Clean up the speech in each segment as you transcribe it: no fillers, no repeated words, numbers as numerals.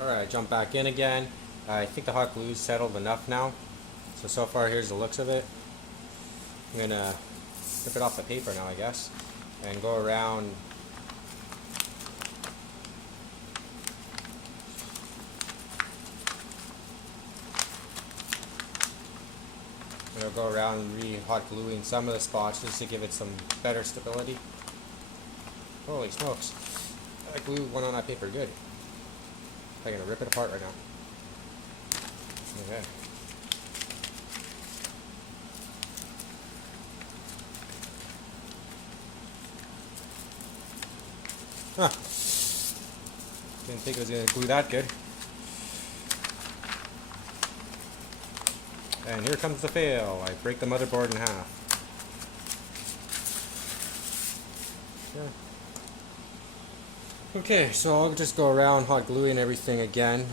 Alright, jump back in again. I think the hot glue's settled enough now. So far here's the looks of it. I'm gonna rip it off the paper now, I guess, and go around. Go around re-hot gluing some of the spots just to give it some better stability. Holy smokes. That glue went on that paper good. I'm gonna rip it apart right now. Okay. Huh. Didn't think it was gonna glue that good. And here comes the fail. I break the motherboard in half. Yeah. Okay, so I'll just go around hot gluing everything again.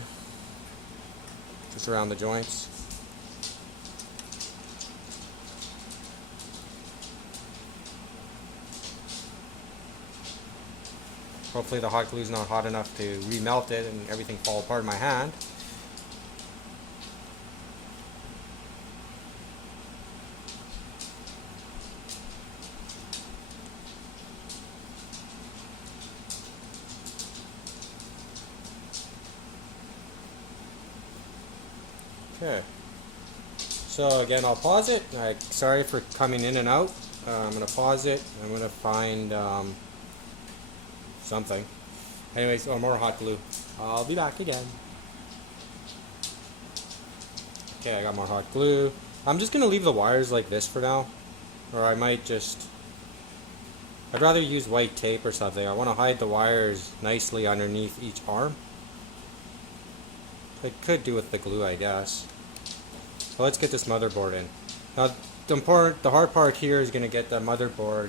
Just around the joints. Hopefully the hot glue is not hot enough to remelt it and everything fall apart in my hand. Okay. So again, I'll pause it. Sorry for coming in and out. I'm going to pause it. I'm going to find something. Anyways, more hot glue. I'll be back again. Okay, I got more hot glue. I'm just going to leave the wires like this for now. Or I might just... I'd rather use white tape or something. I want to hide the wires nicely underneath each arm. I could do with the glue, I guess. So let's get this motherboard in. Now, the hard part here is going to get the motherboard.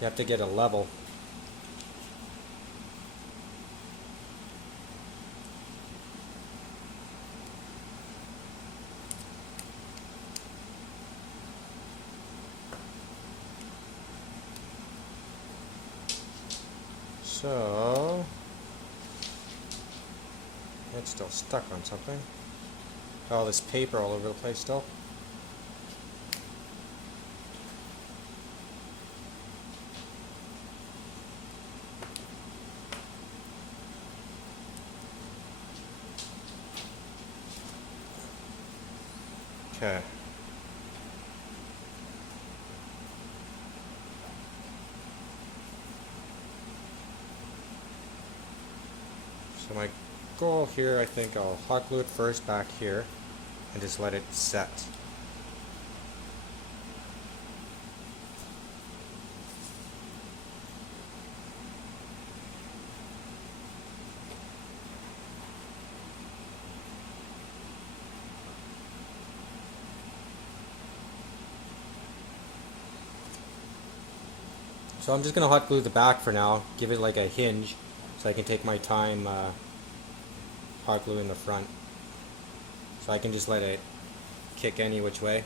You have to get it level. So it's still stuck on something. All this paper all over the place still. Okay. So my goal here, I think I'll hot glue it first back here and just let it set. So I'm just going to hot glue the back for now, give it like a hinge so I can take my time hot gluing the front. So I can just let it kick any which way.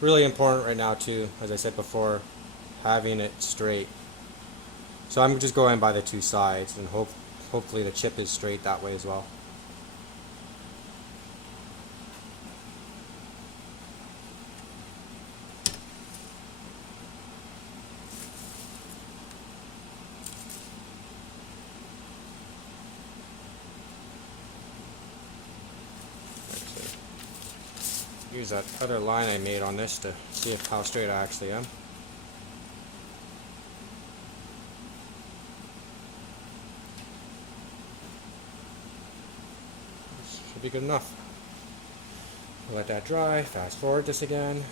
Really important right now too, as I said before, having it straight. So I'm just going by the two sides and hopefully the chip is straight that way as well. Use that other line I made on this to see how straight I actually am. This should be good enough. Let that dry, fast forward this again.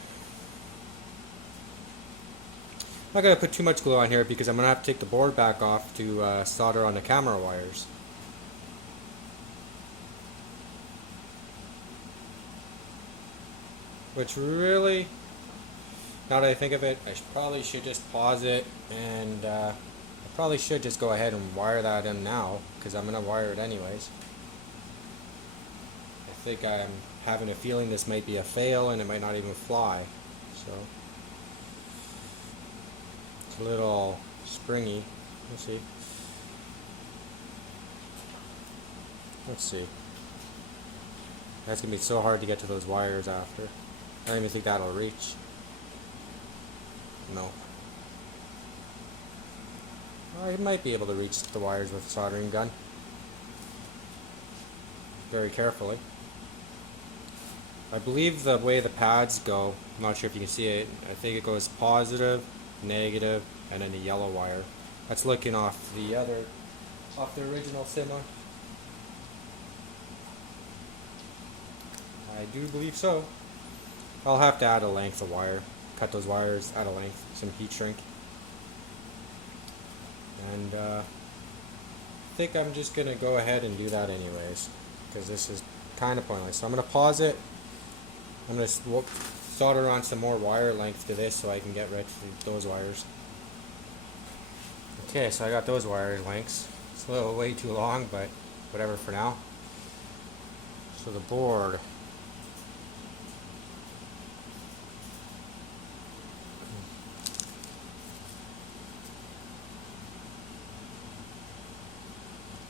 I'm not going to put too much glue on here because I'm going to have to take the board back off to solder on the camera wires. Which really, now that I think of it, I probably should just pause it, and I probably should just go ahead and wire that in now, because I'm going to wire it anyways. I think I'm having a feeling this might be a fail, and it might not even fly, so it's a little springy. Let's see. Let's see. That's gonna be so hard to get to those wires after. I don't even think that'll reach. No. I might be able to reach the wires with a soldering gun. Very carefully. I believe the way the pads go, I'm not sure if you can see it, I think it goes positive, negative, and then the yellow wire. That's looking off the original syma. I do believe so. I'll have to add a length of wire. Cut those wires, add a length, some heat shrink. And I think I'm just going to go ahead and do that anyways, because this is kind of pointless. So I'm going to pause it. I'm going to solder on some more wire length to this so I can get rid of those wires. Okay, so I got those wire lengths. It's a little way too long, but whatever for now. So the board.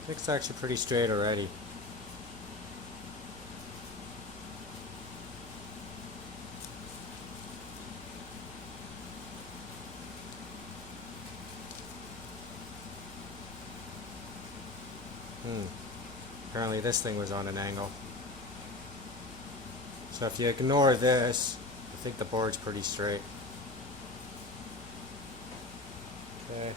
It's actually pretty straight already. Apparently this thing was on an angle. So if you ignore this, I think the board's pretty straight. Okay.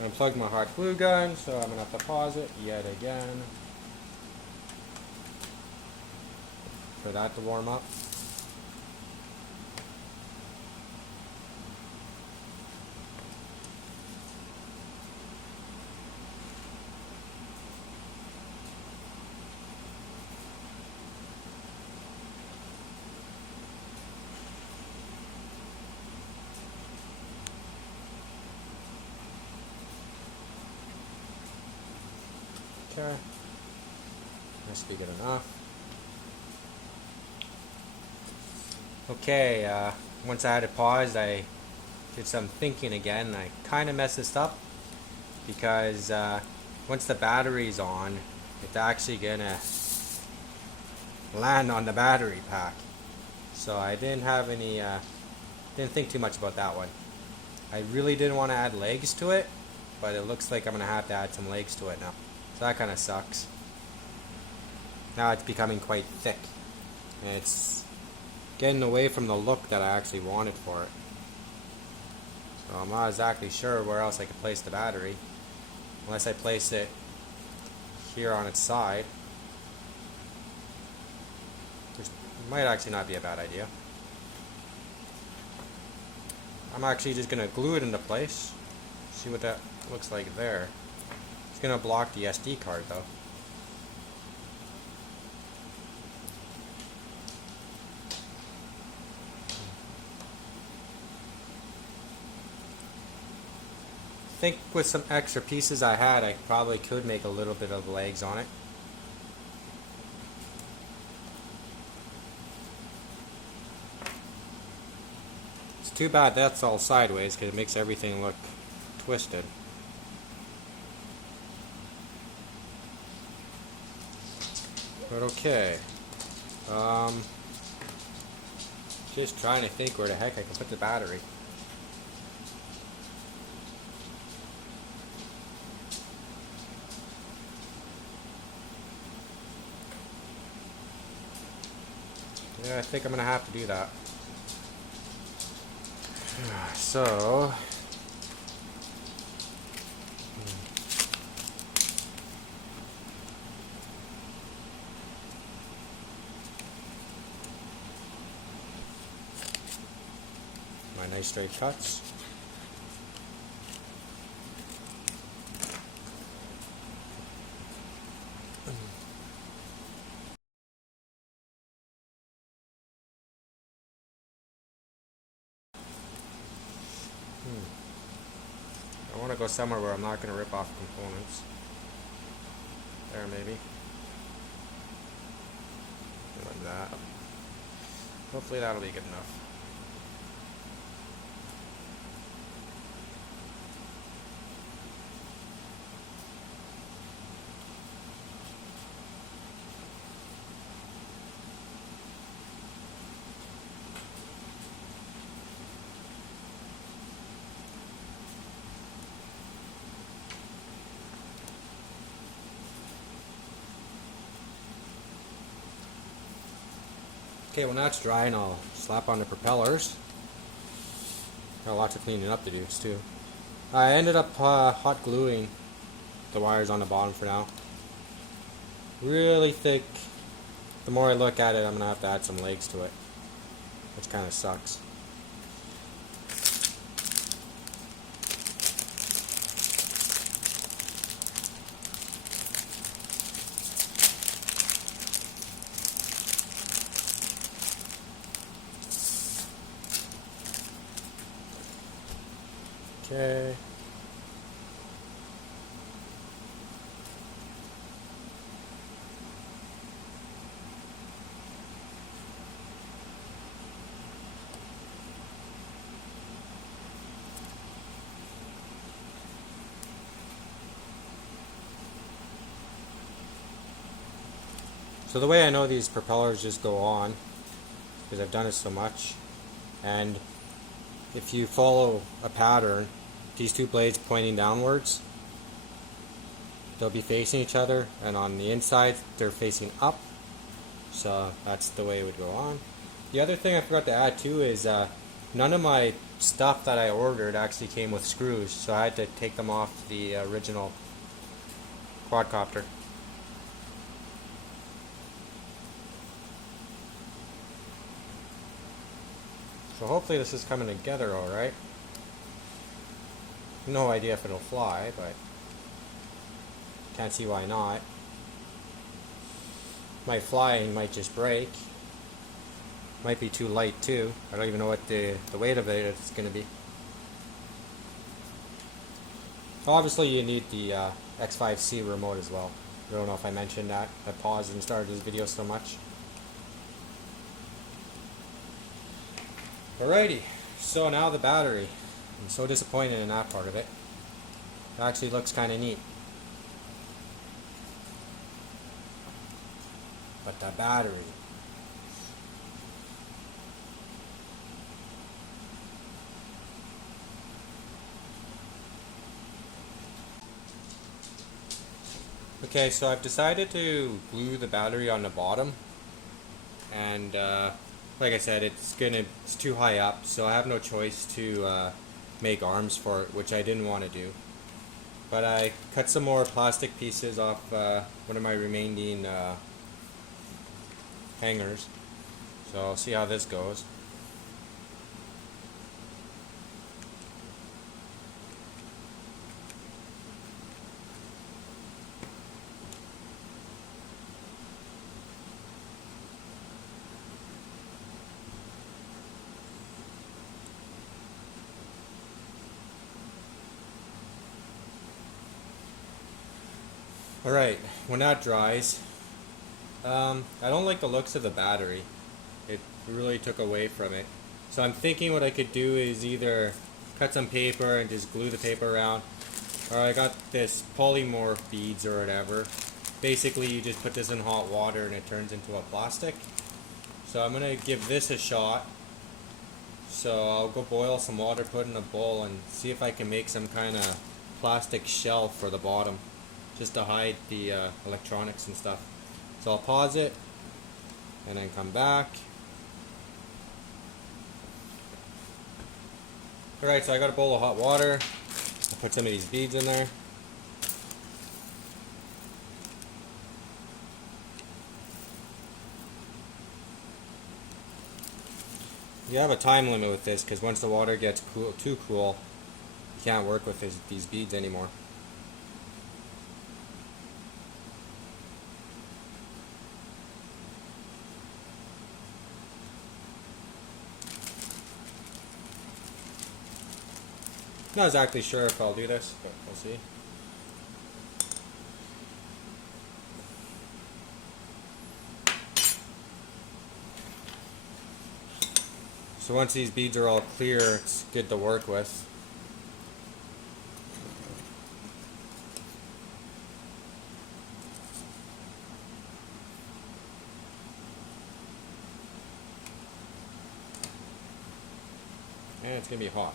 I unplugged my hot glue gun, so I'm going to have to pause it yet again for that to warm up. Okay, must be good enough. Okay, once I had it paused, I did some thinking again. I kind of messed this up because once the battery's on, it's actually gonna land on the battery pack. So I didn't have any, didn't think too much about that one. I really didn't want to add legs to it, but it looks like I'm gonna have to add some legs to it now. So that kind of sucks. Now it's becoming quite thick. And it's getting away from the look that I actually wanted for it. So I'm not exactly sure where else I could place the battery. Unless I place it here on its side. Which might actually not be a bad idea. I'm actually just going to glue it into place. See what that looks like there. It's going to block the SD card though. I think with some extra pieces I had, I probably could make a little bit of legs on it. It's too bad that's all sideways because it makes everything look twisted. But okay. Just trying to think where the heck I can put the battery. Yeah, I think I'm gonna have to do that. So my nice straight cuts. I want to go somewhere where I'm not going to rip off components. There, maybe. Like that. Hopefully that'll be good enough. Okay, when that's drying, I'll slap on the propellers. Got lots of cleaning up to do too. I ended up hot gluing the wires on the bottom for now. Really thick. The more I look at it, I'm gonna have to add some legs to it, which kind of sucks. Okay. So the way I know these propellers just go on, because I've done it so much, and if you follow a pattern, these two blades pointing downwards, they'll be facing each other, and on the inside they're facing up, so that's the way it would go on. The other thing I forgot to add too is none of my stuff that I ordered actually came with screws, so I had to take them off the original quadcopter. So hopefully this is coming together alright. No idea if it'll fly, but can't see why not. Might fly and might just break. Might be too light too. I don't even know what the weight of it is going to be. Obviously you need the x5c remote as well. I don't know if I mentioned that. I paused and started this video so much. Alrighty, so now the battery. I'm so disappointed in that part of it. It actually looks kind of neat. But the battery. Okay, so I've decided to glue the battery on the bottom, and like I said, it's too high up, so I have no choice to make arms for it, which I didn't want to do. But I cut some more plastic pieces off one of my remaining hangers, so I'll see how this goes. Alright, when that dries, I don't like the looks of the battery. It really took away from it. So I'm thinking what I could do is either cut some paper and just glue the paper around, or I got this polymorph beads or whatever. Basically you just put this in hot water and it turns into a plastic. So I'm going to give this a shot. So I'll go boil some water, put in a bowl, and see if I can make some kind of plastic shell for the bottom, just to hide the electronics and stuff. So I'll pause it and then come back. Alright, so I got a bowl of hot water. I'll put some of these beads in there. You have a time limit with this, because once the water gets too cool, you can't work with these beads anymore. Not exactly sure if I'll do this, but we'll see. So once these beads are all clear, it's good to work with. And it's going to be hot.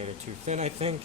Made it too thin, I think.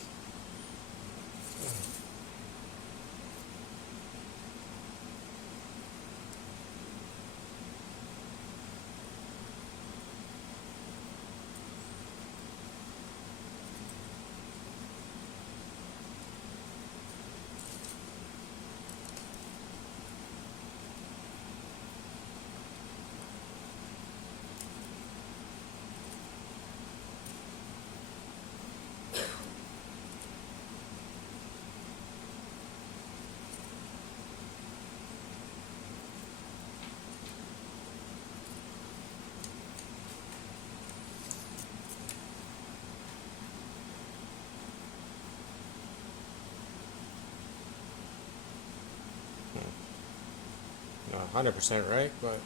Not 100% right, but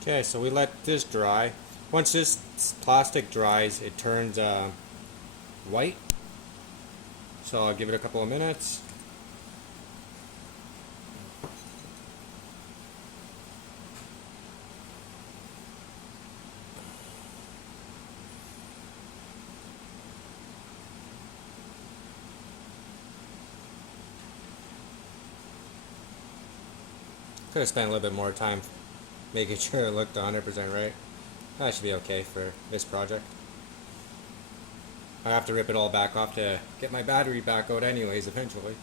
okay, so we let this dry. Once this plastic dries, it turns white. So I'll give it a couple of minutes. Could have spent a little bit more time making sure it looked 100% right. That should be okay for this project. I have to rip it all back off to get my battery back out anyways eventually.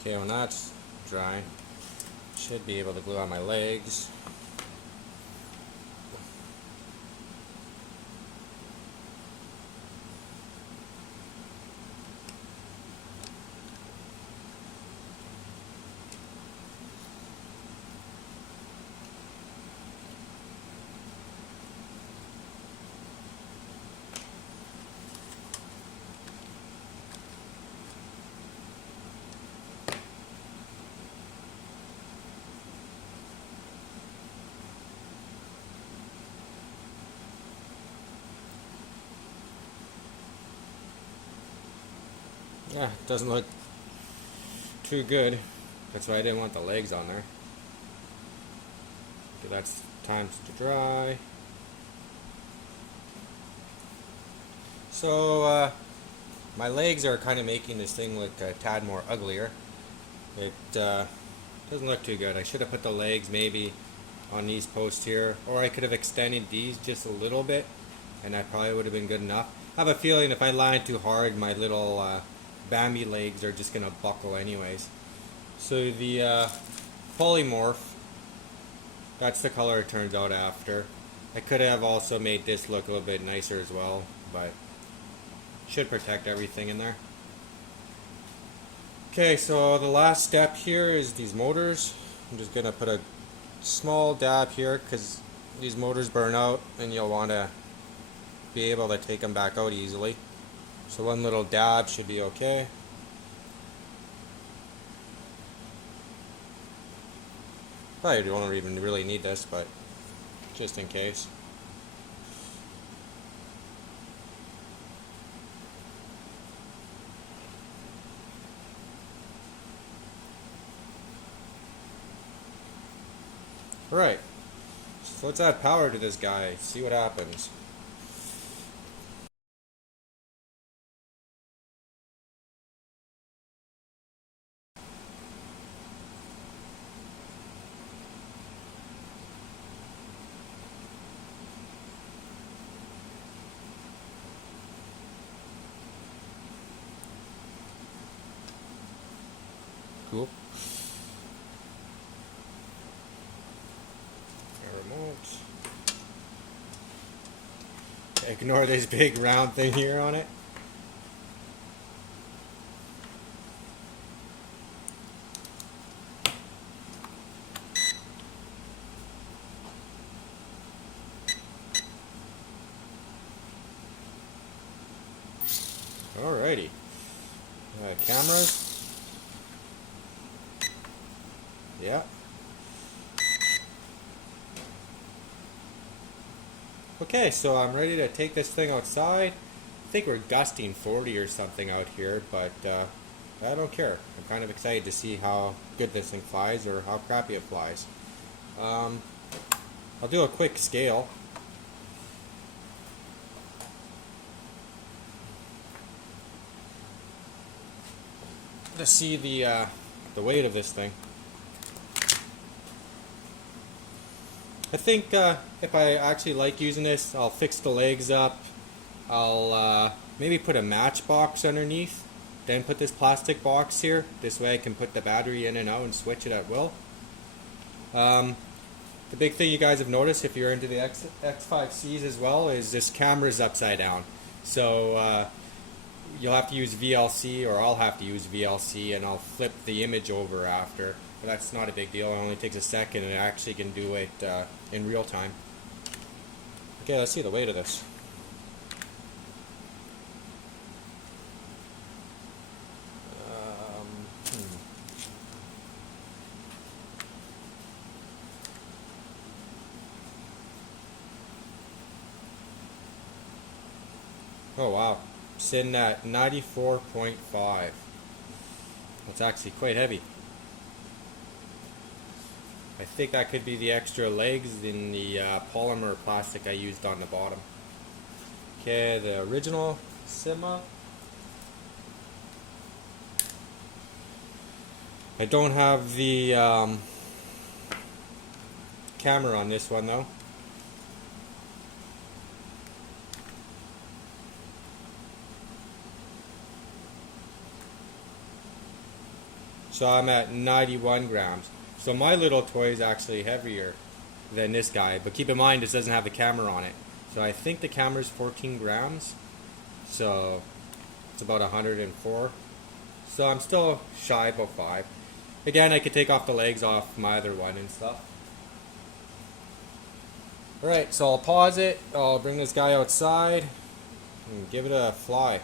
Okay, when that's dry, should be able to glue on my legs. Yeah, it doesn't look too good. That's why I didn't want the legs on there. Okay, that's time to dry. So my legs are kind of making this thing look a tad more uglier. It doesn't look too good. I should have put the legs maybe on these posts here, or I could have extended these just a little bit, and that probably would have been good enough. I have a feeling if I line too hard, my little Bambi legs are just gonna buckle anyways. So the polymorph, that's the color it turns out after. I could have also made this look a little bit nicer as well, but should protect everything in there. Okay, so the last step here is these motors. I'm just gonna put a small dab here because these motors burn out and you'll want to be able to take them back out easily. So one little dab should be okay. Probably don't even really need this, but just in case. Alright, so let's add power to this guy, see what happens. Cool. Remote. Ignore this big round thing here on it. Alrighty. Cameras. Yeah. Okay, so I'm ready to take this thing outside. I think we're gusting 40 or something out here, but I don't care. I'm kind of excited to see how good this thing flies or how crappy it flies. I'll do a quick scale. To see the weight of this thing. I think if I actually like using this, I'll fix the legs up. I'll maybe put a matchbox underneath, then put this plastic box here. This way I can put the battery in and out and switch it at will. The big thing you guys have noticed if you're into the X5Cs as well is this camera's upside down. So you'll have to use VLC, or I'll have to use VLC, and I'll flip the image over after. But that's not a big deal. It only takes a second, and I actually can do it in real time. Okay, let's see the weight of this. Oh wow, sitting at 94.5. That's actually quite heavy. I think that could be the extra legs in the polymer plastic I used on the bottom. Okay, the original syma. I don't have the camera on this one though. So I'm at 91 grams. So my little toy is actually heavier than this guy, but keep in mind this doesn't have a camera on it. So I think the camera's 14 grams, so it's about 104. So I'm still shy about 5. Again, I could take off the legs off my other one and stuff. Alright, so I'll pause it, I'll bring this guy outside and give it a fly.